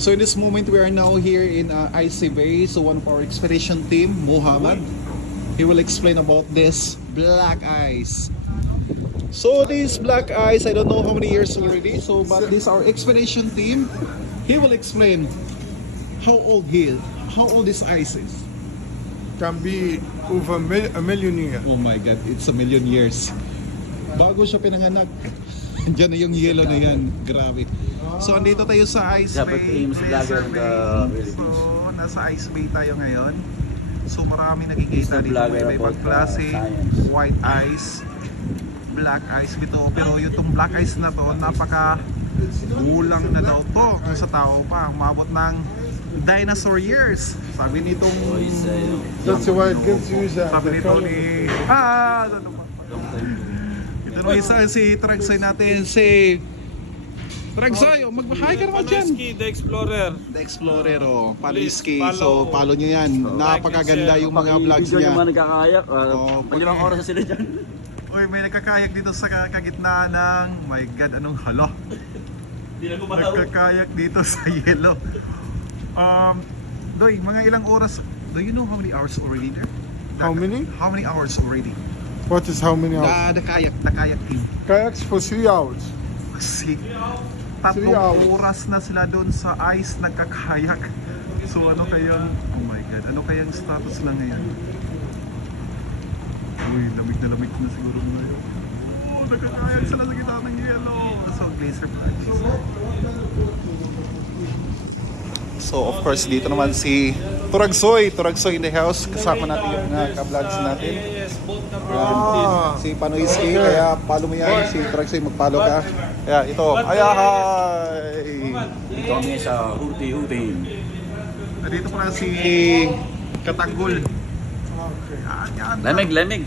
So in this moment, we are now here in Icy Bay. So one of our expedition team, Muhammad, he will explain about this black ice. So this black ice, I don't know how many years already. So but this our expedition team, he will explain how old he is, how old this ice is. Can be over a million years. Oh my God, it's a million years. Bago siya pinanganak. Diyan na yung yellow na yan. Grabe. So andito tayo sa Ice Bay. Glacier Bay. So nasa Ice Bay tayo ngayon. So marami nakikita dito. May ibang klase. White ice, black ice dito. Pero yung black ice na to, napaka gulang na daw to sa tao pa. Umabot ng dinosaur years. Sabi nitong That's why it gives you that. sabi nito ni ito nung isa si Tragsoy natin, si Tragsoy, mag-hi ka naman dyan. Panoyski, The Explorer. The Explorer, oh, Panoyski. Please So follow. follow nyo yan. Napakaganda yung mga vlogs niya. Yung mga nagkakayak, Oh, limang oras na sila dyan. Uy, may nagkakayak dito sa kagitnaan ng, my God, anong halo? Hindi na gumalaw. Nagkakayak dito sa yellow. Doy, mga ilang oras, do you know how many hours already there? How many? How many hours already? What is how many hours? The kayak team. Kayaks for 3 hours. Kasi 3 tatlong hours. oras na sila doon sa ice nagkakayak. So ano kayang, oh my God, ano kayang status lang ngayon? Uy, lamig na siguro ngayon. Oh, nagkakayak sila sa gitna ng yellow. So glacier practice. So of course dito naman si Turagsoy in the house. Kasama natin yung mga ka-vlogs natin. Yes, both na Ah. Si Panoyski, kaya follow mo yan. Si Turagsoy, mag-follow ka. Kaya ito, ay hi! Dito kami sa Huti-Huti. Nandito pala si Katanggol. Yan. Lamig. Lamig.